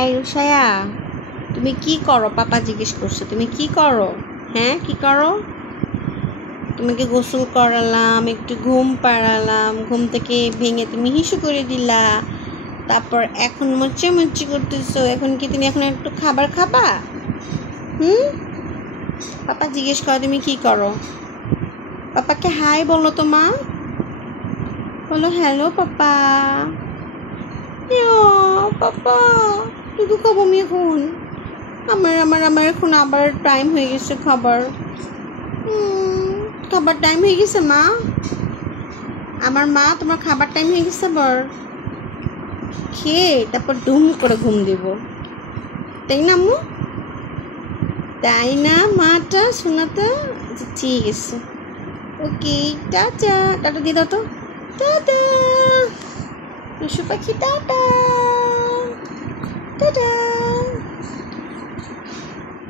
এই রুষায়া, তুমি কি করো? পাপা জিজ্ঞেস করছে তুমি কি করো। হ্যাঁ, কি করো? তোমাকে গোসল করালাম, একটু ঘুম পাড়ালাম, ঘুম থেকে ভেঙে তুমি হিসু করে দিলা, তারপর এখন মোচামুচি করতেছো। এখন কি তুমি এখন একটু খাবার খাবা? পাপা জিজ্ঞেস করো তুমি কি করো। পাপাকে হাই বলো তো মা, বলো হ্যালো পাপা। পাপা শুধু খাবো আমি এখন। আমার আমার আমার এখন আবার টাইম হয়ে গেছে খাবার। খাবার টাইম হয়ে গেছে মা। আমার মা, তোমার খাবার টাইম হয়ে গেছে আবার। খেয়ে তারপর ডুম করে ঘুম দেব, তাই না আম্মু? তাই না মাটা শোনাতে? ঠিক আছে, ওকে, টাটা। টাটা দিয়ে দাও তো। টাটা পশু পাখি, টাটা।